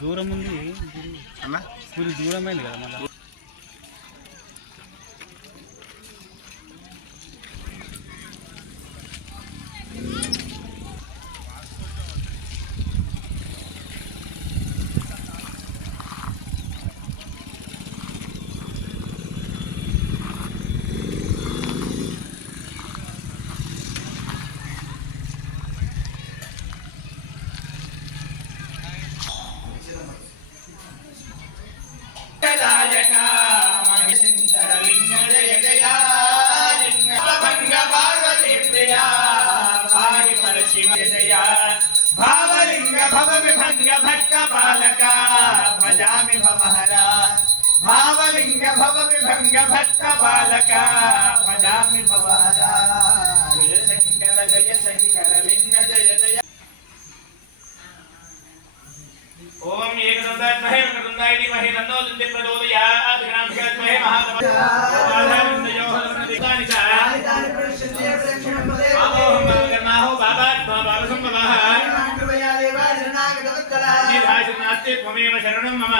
దూరం ఉంది అన్న, గుడి దూరమైంది కదా మళ్ళీ. भावलिंग भव विभंग भट्ट बालका भजामि भवहरा भावलिंग भव विभंग भट्ट बालका भजामि भवहरा जय शंकर लिंग जय जय ओम एकदंतात्महे वक्रतुंडाय धीमहि तन्नो दन्ति प्रचोदयात् गणाधिपतये महागणाधिपतयो नमोदितानि तानि प्रश्यते प्रदक्षिणं पदे ओम कर्माहो बाबात् बाबासं बाबाः माण्डवया देवा शरणागतवत्तलः निधाशनास्ति त्वमेव शरणं मम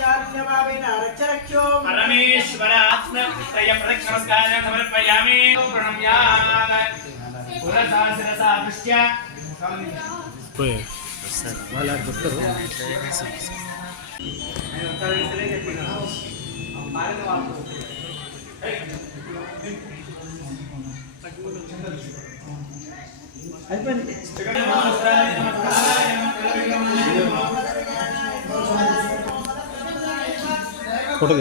चार्यमावेन रक्षरक्षो परमेश्वर आत्मतय प्रदक्षिणस्कारं समर्पयामि प्रणम्यात् पुरसासरसा दृष्ट्या వాళ్ళ చెప్తారు. ఫోటో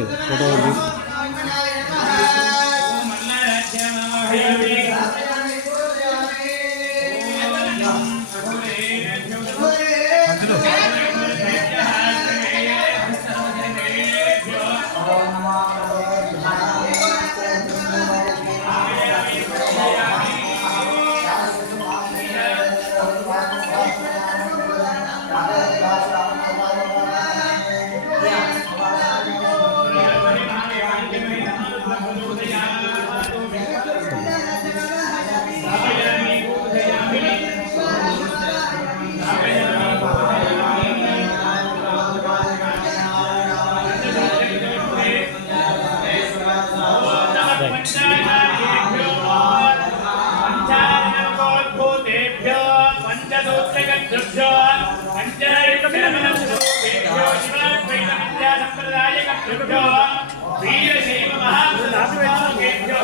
वीरशैव महाभूतेभ्यो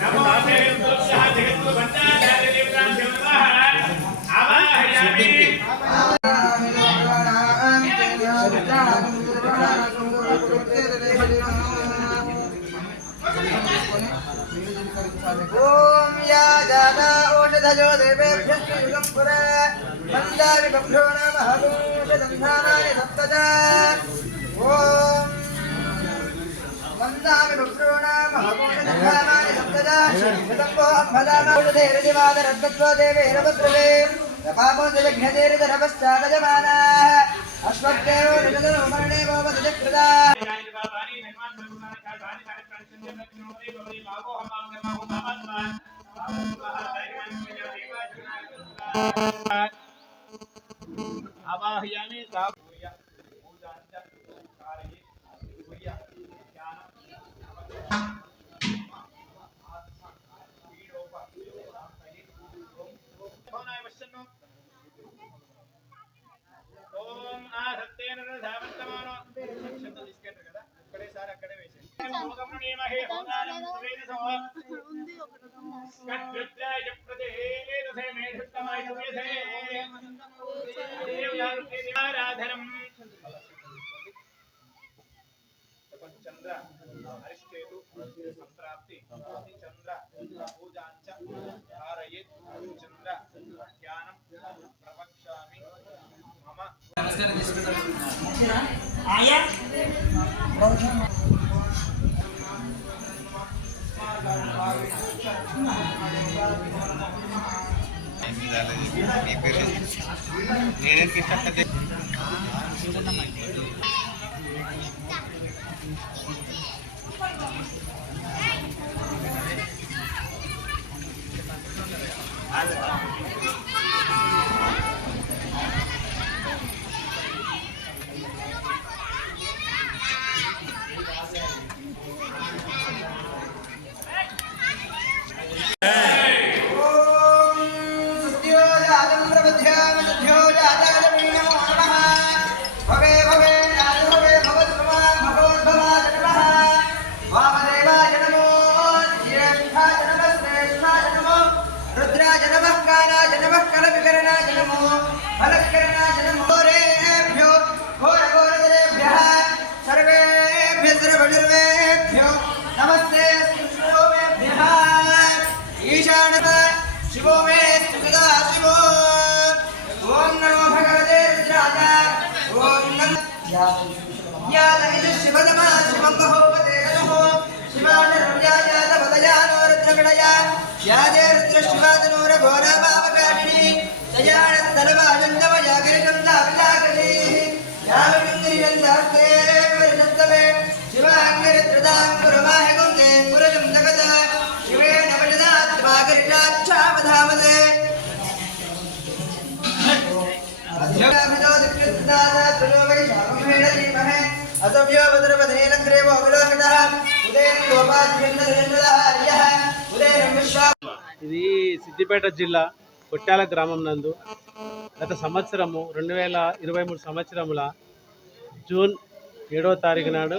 नमो देवताभ्यः जगद्गुरु भट्टाचार्य देवताभ्यो नमः आवाहयामि ओम या जाता ओषधयो देवेभ्यः युगं पुरा वन्दामि बभ्रो नमः भूषदन्धानाय सप्तजा ओम वन्दामि बभ्रो नमः भूषदन्धानाय सप्तजा शतम्भो अम्भदानाउषधेरदिवादरद्वत्वा देवेरभद्रवे पापो जलघ्नदेरदरपश्चादजमानाः अश्वत्थेयो निजदनो मरणे भवदजकृता आवाहयामि ओम आधत्तेन धावन्तमानो शब्द తీసుకెళ్ళరు కదా ఒక్కడేసారి అక్కడే వేసేయండి భూగమనీమహే హోదానం సువేదసో కద్రుద్రాయ ప్రదేదసే మేధుత్తమాయ సువేదే దేవయారుతే ఆరాధనం చంద్ర అరిష్టేతు సంప్రాప్తి చంద్ర పూజాంచ ధారయేత్ చంద్ర ధ్యానం ప్రవక్ష్యామి మమ నమస్కారం చేసుకుంటాను ఆయా रुद्राय नमः कालाय नमः कलविकरणाय नमो फलकरणाय नमो घोरेभ्यो घोरघोरधरेभ्यः सर्वेभ्यः सर्वनिर्वेभ्यो नमस्ते शिवोमेभ्यः ईशानः शिवो मे सदा शिवो ओम नमो भगवते रुद्राय ओम नमः या ललित शिवनमा शिवं भगवते नमो शिवानरुद्रायातवदयानो रुद्रगणया या दे रुद्रशिवातनूर घोराभावकारिणी जयानस्तलवाजन्दवया गिरिगन्धाविलाकली या विङ्गिरिगन्धास्ते विरजन्तवे शिवाङ्गिरित्रदां पुरमाहिगुङ्गे पुरजं जगद शिवेन वजदात्मागिरिराक्षावधामदे ఇది సిద్దిపేట జిల్లా కొట్టాల గ్రామం నందు గత సంవత్సరము 2023 సంవత్సరముల జూన్ 7వ తారీఖు నాడు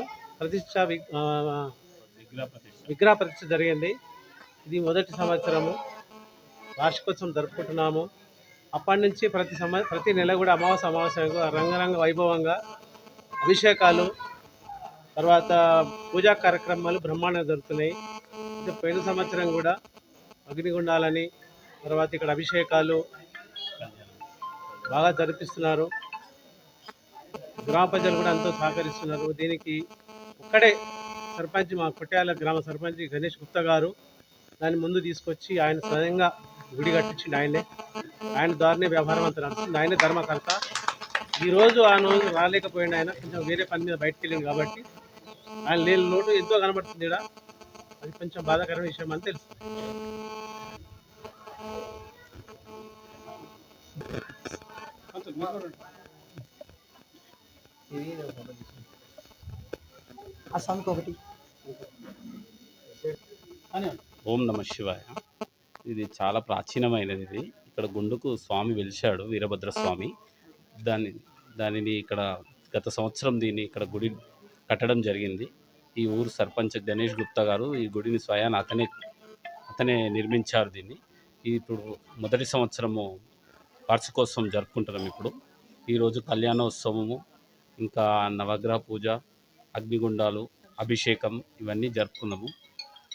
విగ్రహ ప్రతిష్ఠ జరిగింది. ఇది మొదటి సంవత్సరము, వార్షికోత్సవం జరుపుకుంటున్నాము. అప్పటి నుంచి ప్రతి నెల కూడా అమావాస్య రంగరంగ వైభవంగా అభిషేకాలు, తర్వాత పూజా కార్యక్రమాలు బ్రహ్మాండంగా జరుగుతున్నాయి. పోయిన సంవత్సరం కూడా అగ్నిగుండాలని, తర్వాత ఇక్కడ అభిషేకాలు బాగా జరిపిస్తున్నారు. గ్రామ ప్రజలు కూడా ఎంతో సహకరిస్తున్నారు. దీనికి ఒక్కడే సర్పంచ్, మా కొట్యాల గ్రామ సర్పంచ్ గణేష్ గుప్తా గారు దాన్ని ముందు తీసుకొచ్చి ఆయన స్వయంగా గుడి కట్టించిండు. ఆయన ద్వారానే వ్యవహారం అంతా నడుస్తుంది. ఆయనే ధర్మకర్త. ఈరోజు ఆ రోజు రాలేకపోయింది. ఆయన కొంచెం వేరే పని మీద బయటకు వెళ్ళింది కాబట్టి ఆయన లేని లోటు ఎంతో కనబడుతుంది. ఇక్కడ అది కొంచెం బాధాకరమైన విషయం అని తెలుసు. ఓం నమ శివాయ. ఇది చాలా ప్రాచీనమైనది. ఇది ఇక్కడ గుండుకు స్వామి వెలిశాడు, వీరభద్ర స్వామి. దానిని ఇక్కడ గత సంవత్సరం దీన్ని ఇక్కడ గుడి కట్టడం జరిగింది. ఈ ఊరు సర్పంచ్ గణేష్ గుప్తా గారు ఈ గుడిని స్వయాన అతనే నిర్మించారు. దీన్ని ఇప్పుడు మొదటి సంవత్సరము వార్షికోత్సవం జరుపుకుంటున్నాం. ఇప్పుడు ఈరోజు కళ్యాణోత్సవము, ఇంకా నవగ్రహ పూజ, అగ్నిగుండాలు, అభిషేకం ఇవన్నీ జరుపుకున్నాము.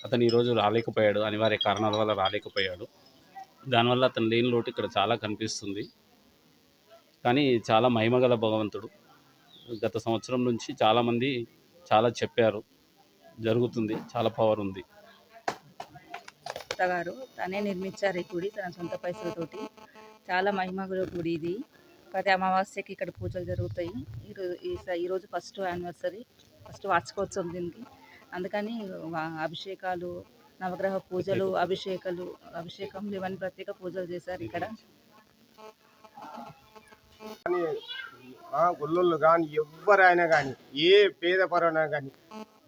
అతను ఈరోజు రాలేకపోయాడు, అనివార్య కారణాల వల్ల రాలేకపోయాడు. దానివల్ల అతను లేని లోటు ఇక్కడ చాలా కనిపిస్తుంది. కానీ చాలా మహిమగల భగవంతుడు. గత సంవత్సరం నుంచి చాలామంది చాలా చెప్పారు, జరుగుతుంది, చాలా పవర్ ఉంది. గారు తనే నిర్మించారు ఈ గుడి తన సొంత పైసలతోటి. చాలా మహిమగల గుడి ఇది. ప్రతి అమావాస్యకి ఇక్కడ పూజలు జరుగుతాయి. ఈరోజు ఫస్ట్ యానివర్సరీ, ఫస్ట్ వార్షికోత్సవం దీనికి. అందుకని అభిషేకాలు, నవగ్రహ పూజలు, అభిషేకం ఇవన్నీ ప్రత్యేక పూజలు చేశారు ఇక్కడ. గుళ్ళోళ్ళు కానీ ఎవరైనా కానీ ఏ పేద పరైనా కానీ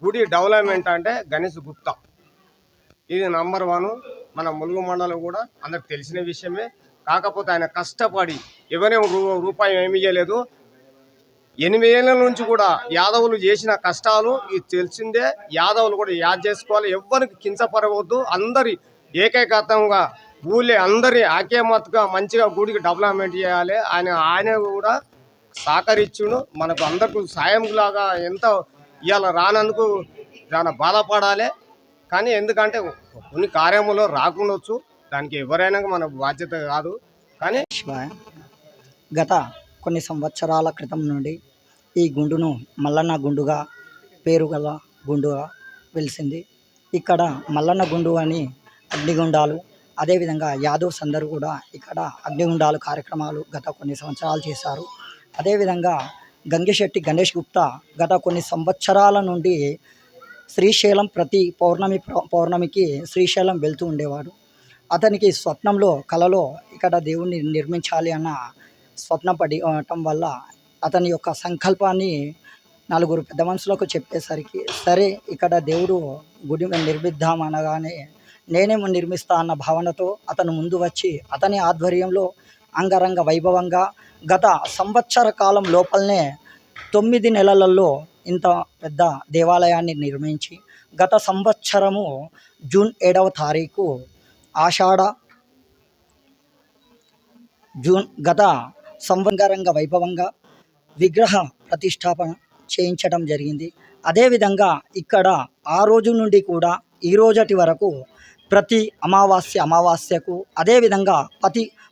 గుడి డెవలప్మెంట్ అంటే గణేష్ గుప్తా. ఇది నంబర్ 1. మన ములుగు మండలం కూడా అందరికి తెలిసిన విషయమే. కాకపోతే ఆయన కష్టపడి ఎవరేం రూపాయి ఏమి ఇవ్వలేదు. 8 ఏళ్ళ నుంచి కూడా యాదవులు చేసిన కష్టాలు ఇది తెలిసిందే. యాదవులు కూడా యాద్ చేసుకోవాలి, ఎవరికి కించపరవద్దు. అందరి ఏకైకతంగా ఊళ్ళే అందరి ఐక్యమత్తుగా మంచిగా గుడికి డెవలప్మెంట్ చేయాలి. ఆయన కూడా సహకరించును. మనకు అందరికీ సాయం లాగా ఎంత ఇవాళ రానందుకు చాలా బాధపడాలి. కానీ ఎందుకంటే కొన్ని కార్యములో రాకుండొచ్చు, దానికి ఎవరైనా మన బాధ్యత కాదు. కానీ గత కొన్ని సంవత్సరాల క్రితం నుండి ఈ గుండును మల్లన్న గుండుగా పేరు గల గుండుగా వెలిసింది. ఇక్కడ మల్లన్న గుండు అని అగ్నిగుండాలు, అదేవిధంగా యాదవ్స్ అందరూ కూడా ఇక్కడ అగ్నిగుండాలు కార్యక్రమాలు గత కొన్ని సంవత్సరాలు చేశారు. అదేవిధంగా గంగిశెట్టి గణేష్ గుప్తా గత కొన్ని సంవత్సరాల నుండి శ్రీశైలం ప్రతి పౌర్ణమికి శ్రీశైలం వెళ్తూ ఉండేవాడు. అతనికి స్వప్నంలో కలలో ఇక్కడ దేవుణ్ణి నిర్మించాలి అన్న స్వప్నం పడటం వల్ల అతని యొక్క సంకల్పాన్ని 4 పెద్ద మనుషులకు చెప్పేసరికి సరే ఇక్కడ దేవుడు గుడి నిర్మిద్దాం అనగానే నేనే నిర్మిస్తా అన్న భావనతో అతను ముందు వచ్చి అతని ఆధ్వర్యంలో అంగరంగ వైభవంగా గత సంవత్సర కాలం లోపలనే 9 నెలలలో ఇంత పెద్ద దేవాలయాన్ని నిర్మించి గత సంవత్సరము జూన్ 7వ తారీఖు ఆషాఢ గత సంవత్సరంగా వైభవంగా విగ్రహ ప్రతిష్టాపన చేయించడం జరిగింది. అదేవిధంగా ఇక్కడ ఆ రోజు నుండి కూడా ఈ రోజటి వరకు ప్రతి అమావాస్యకు అదేవిధంగా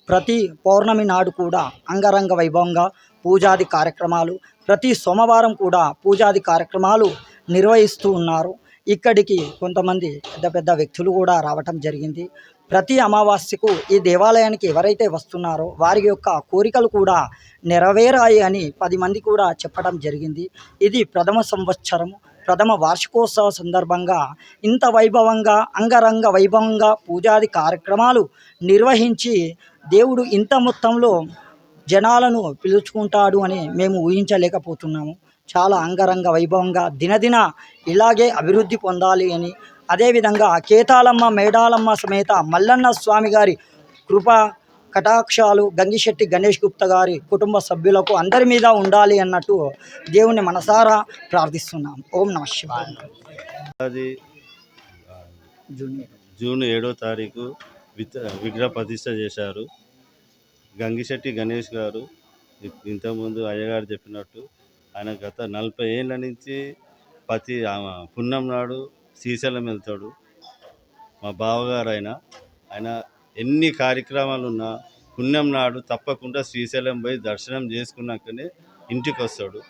ప్రతి పౌర్ణమి నాడు కూడా అంగరంగ వైభవంగా పూజాది కార్యక్రమాలు, ప్రతి సోమవారం కూడా పూజాది కార్యక్రమాలు నిర్వహిస్తూ ఉన్నారు. ఇక్కడికి కొంతమంది పెద్ద పెద్ద వ్యక్తులు కూడా రావటం జరిగింది. ప్రతి అమావాస్యకు ఈ దేవాలయానికి ఎవరైతే వస్తున్నారో వారి యొక్క కోరికలు కూడా నెరవేరాయి అని 10 మంది కూడా చెప్పడం జరిగింది. ఇది ప్రథమ సంవత్సరము, ప్రథమ వార్షికోత్సవ సందర్భంగా ఇంత వైభవంగా అంగరంగ వైభవంగా పూజాది కార్యక్రమాలు నిర్వహించి దేవుడు ఇంత మొత్తంలో జనాలను పిలుచుకుంటాడు అని మేము ఊహించలేకపోతున్నాము. చాలా అంగరంగ వైభవంగా దినదిన ఇలాగే అభివృద్ధి పొందాలి అని, అదేవిధంగా కేతాలమ్మ మేడాలమ్మ సమేత మల్లన్న స్వామి గారి కృపా కటాక్షాలు గంగిశెట్టి గణేష్ గుప్తా గారి కుటుంబ సభ్యులకు అందరి మీద ఉండాలి అన్నట్టు దేవుని మనసారా ప్రార్థిస్తున్నాం. ఓం నమః శివాయ. అది జూన్ 7వ తారీఖు విగ్రహ ప్రతిష్ట చేశారు. గంగిశెట్టి గణేష్ గారు ఇంతకుముందు అయ్యగారు చెప్పినట్టు ఆయన గత 40 ఏళ్ళ నుంచి ప్రతి పున్నం నాడు శ్రీశైలం వెళ్తాడు. మా బావగారు ఆయన ఎన్ని కార్యక్రమాలు ఉన్నా పుణ్యం నాడు తప్పకుండా శ్రీశైలం పోయి దర్శనం చేసుకున్నాకనే ఇంటికి వస్తాడు.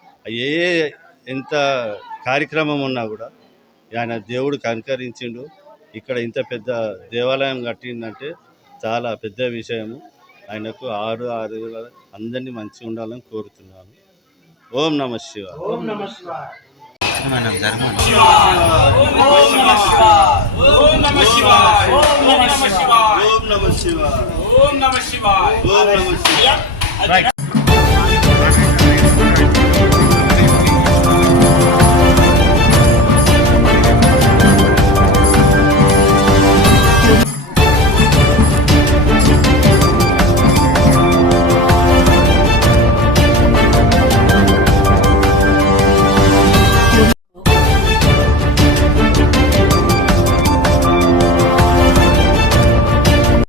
ఎంత కార్యక్రమం ఉన్నా కూడా ఆయన దేవుడు కనికరించిండు. ఇక్కడ ఇంత పెద్ద దేవాలయం కట్టిందంటే చాలా పెద్ద విషయము. ఆయనకు 6 అందరినీ మంచిగా ఉండాలని కోరుతున్నాను. ఓం నమః శివాయ. ఓం నమః శివాయ. ఓం నమః శివాయ.